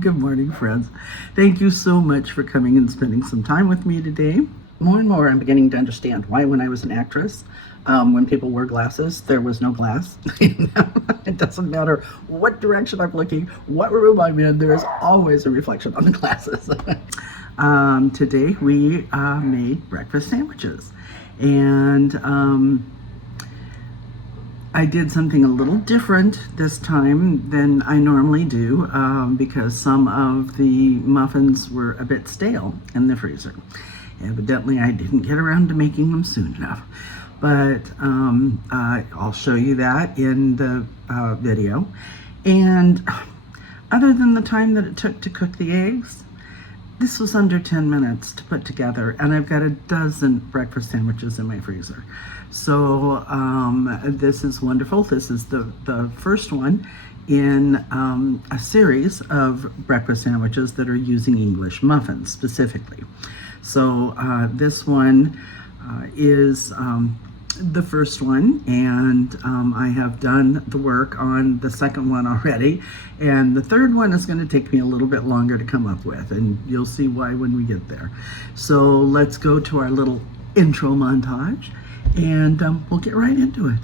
Good morning, friends. Thank you so much for coming and spending some time with me today. More and more, I'm beginning to understand why when I was an actress, when people wore glasses, there was no glass. It doesn't matter what direction I'm looking, what room I'm in, there is always a reflection on the glasses. Today, we made breakfast sandwiches. And I did something a little different this time than I normally do because some of the muffins were a bit stale in the freezer. Evidently, I didn't get around to making them soon enough. But I'll show you that in the video. And other than the time that it took to cook the eggs, this was under 10 minutes to put together, and I've got a dozen breakfast sandwiches in my freezer. So this is wonderful. This is the first one in a series of breakfast sandwiches that are using English muffins specifically. So this one is the first one, and I have done the work on the second one already, and the third one is going to take me a little bit longer to come up with, and you'll see why when we get there. So let's go to our little intro montage, and we'll get right into it.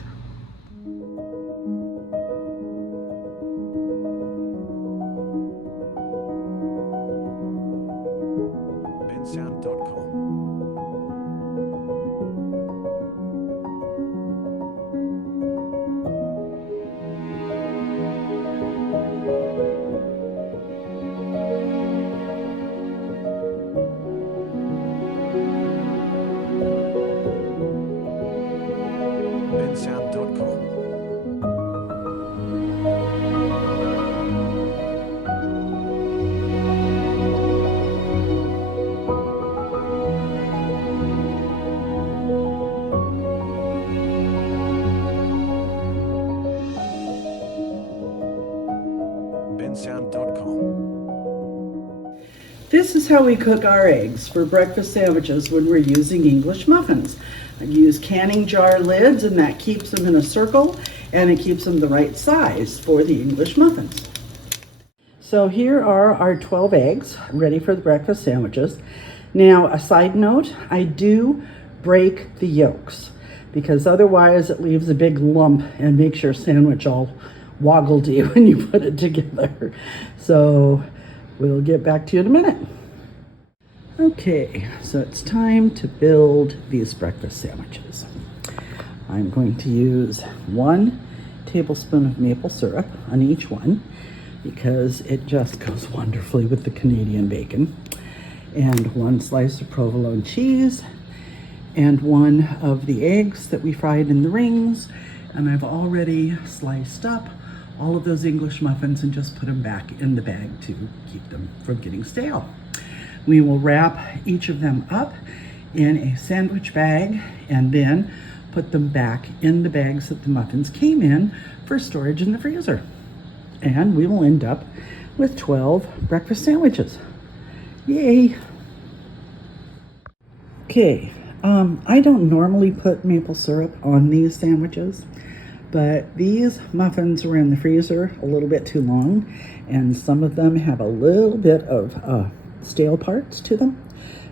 This is how we cook our eggs for breakfast sandwiches when we're using English muffins. I use canning jar lids, and that keeps them in a circle, and it keeps them the right size for the English muffins. So here are our 12 eggs ready for the breakfast sandwiches. Now, a side note, I do break the yolks because otherwise it leaves a big lump and makes your sandwich all woggledy when you put it together. So we'll get back to you in a minute. Okay, so it's time to build these breakfast sandwiches. I'm going to use 1 tablespoon of maple syrup on each one because it just goes wonderfully with the Canadian bacon, and 1 slice of provolone cheese, and 1 of the eggs that we fried in the rings, and I've already sliced up all of those English muffins and just put them back in the bag to keep them from getting stale. We will wrap each of them up in a sandwich bag and then put them back in the bags that the muffins came in for storage in the freezer. And we will end up with 12 breakfast sandwiches. Yay! Okay, I don't normally put maple syrup on these sandwiches, but these muffins were in the freezer a little bit too long, and some of them have a little bit of stale parts to them.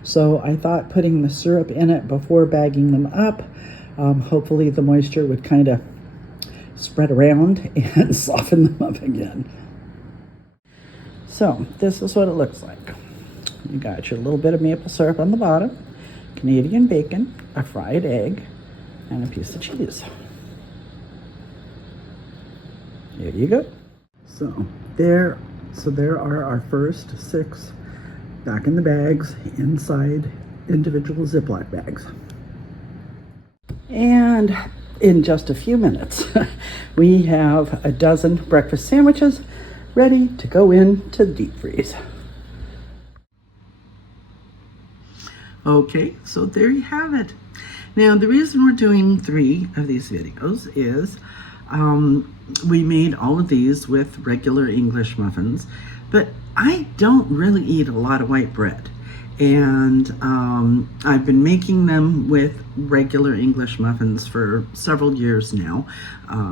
So I thought putting the syrup in it before bagging them up, hopefully the moisture would kind of spread around and soften them up again. So this is what it looks like. You got your little bit of maple syrup on the bottom, Canadian bacon, a fried egg, and a piece of cheese. There you go. So there are our first 6 back in the bags inside individual Ziploc bags. And in just a few minutes, we have a dozen breakfast sandwiches ready to go into the deep freeze. Okay, so there you have it. Now, the reason we're doing 3 of these videos is we made all of these with regular English muffins, but I don't really eat a lot of white bread. And I've been making them with regular English muffins for several years now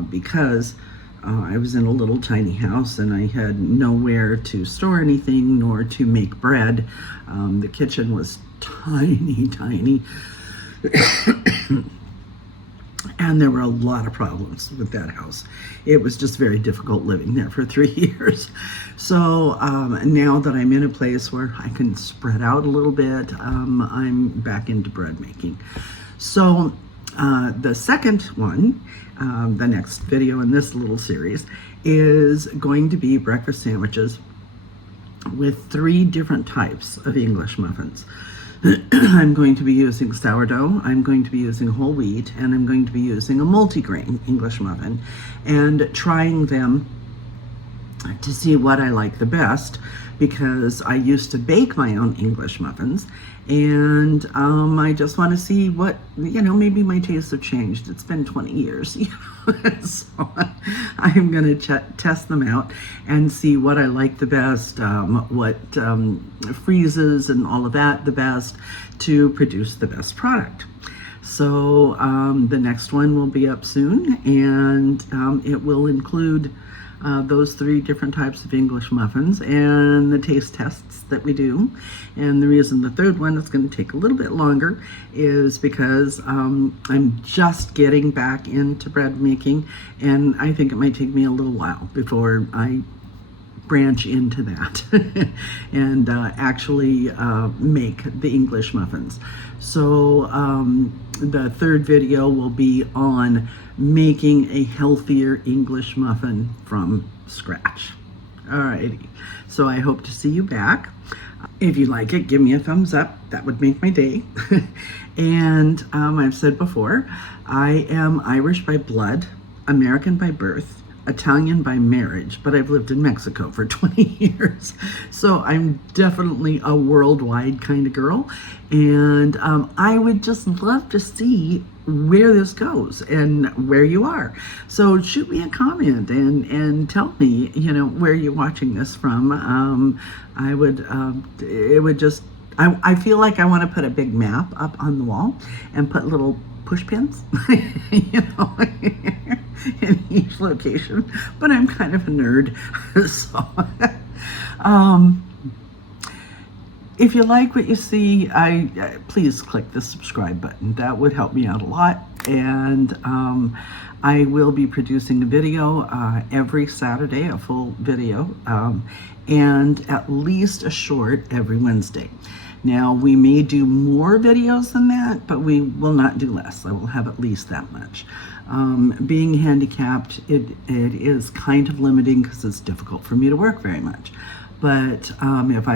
because I was in a little tiny house and I had nowhere to store anything nor to make bread. The kitchen was tiny, tiny. And there were a lot of problems with that house. It was just very difficult living there for 3 years. So now that I'm in a place where I can spread out a little bit, I'm back into bread making. So the second one, the next video in this little series, is going to be breakfast sandwiches with 3 different types of English muffins. I'm going to be using sourdough, I'm going to be using whole wheat, and I'm going to be using a multigrain English muffin and trying them to see what I like the best, because I used to bake my own English muffins, and I just want to see what, maybe my tastes have changed. It's been 20 years, so I'm going to test them out and see what I like the best, what freezes and all of that the best to produce the best product. So the next one will be up soon, and it will include those 3 different types of English muffins and the taste tests that we do. And the reason the third one is going to take a little bit longer is because I'm just getting back into bread making, and I think it might take me a little while before I branch into that and actually make the English muffins. So the third video will be on making a healthier English muffin from scratch. Alrighty, so I hope to see you back. If you like it, give me a thumbs up. That would make my day. And I've said before, I am Irish by blood, American by birth, Italian by marriage, but I've lived in Mexico for 20 years. So I'm definitely a worldwide kind of girl. And I would just love to see where this goes and where you are. So shoot me a comment and tell me, where you're watching this from. I feel like I want to put a big map up on the wall and put little push pins, in each location, but I'm kind of a nerd. So if you like what you see, please click the subscribe button. That would help me out a lot. And I will be producing a video every Saturday, a full video, and at least a short every Wednesday. Now, we may do more videos than that, but we will not do less. I will have at least that much. Being handicapped, it is kind of limiting because it's difficult for me to work very much. But if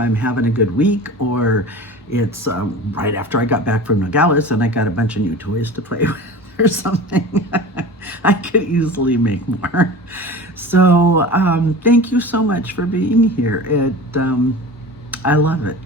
I'm having a good week, or it's right after I got back from Nogales and I got a bunch of new toys to play with or something, I could easily make more. So thank you so much for being here. I love it.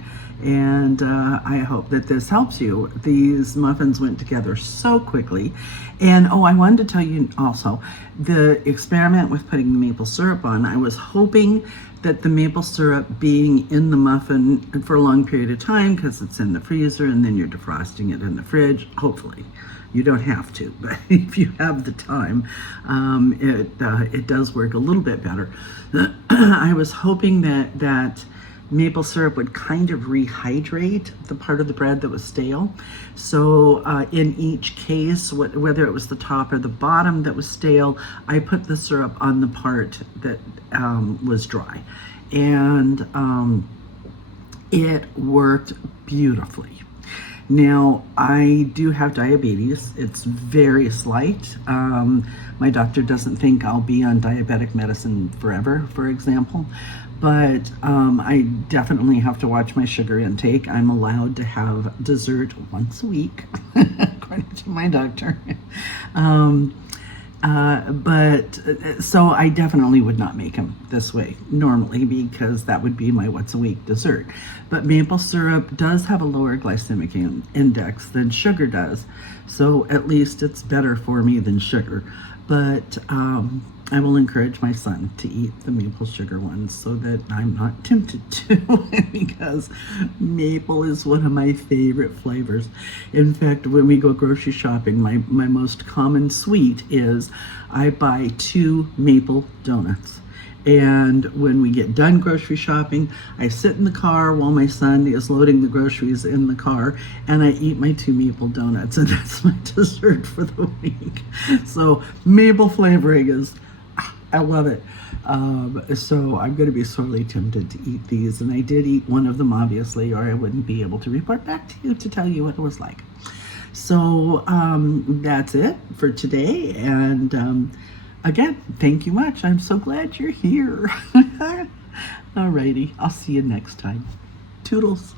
And I hope that this helps you. These muffins went together so quickly. And I wanted to tell you also, the experiment with putting the maple syrup on, I was hoping that the maple syrup being in the muffin for a long period of time, because it's in the freezer and then you're defrosting it in the fridge, hopefully. You don't have to, but if you have the time, it does work a little bit better. I was hoping that maple syrup would kind of rehydrate the part of the bread that was stale. So in each case, whether it was the top or the bottom that was stale, I put the syrup on the part that was dry. And it worked beautifully. Now, I do have diabetes. It's very slight. My doctor doesn't think I'll be on diabetic medicine forever, for example. But I definitely have to watch my sugar intake. I'm allowed to have dessert once a week, according to my doctor. So I definitely would not make them this way normally, because that would be my once a week dessert. But maple syrup does have a lower glycemic index than sugar does. So at least it's better for me than sugar. but I will encourage my son to eat the maple sugar ones so that I'm not tempted to because maple is one of my favorite flavors. In fact, when we go grocery shopping, my most common sweet is I buy 2 maple donuts. And when we get done grocery shopping, I sit in the car while my son is loading the groceries in the car, and I eat my 2 maple donuts, and that's my dessert for the week. So maple flavoring is, I love it. So I'm going to be sorely tempted to eat these, and I did eat one of them, obviously, or I wouldn't be able to report back to you to tell you what it was like. So that's it for today, and again, thank you much. I'm so glad you're here. Alrighty, I'll see you next time. Toodles.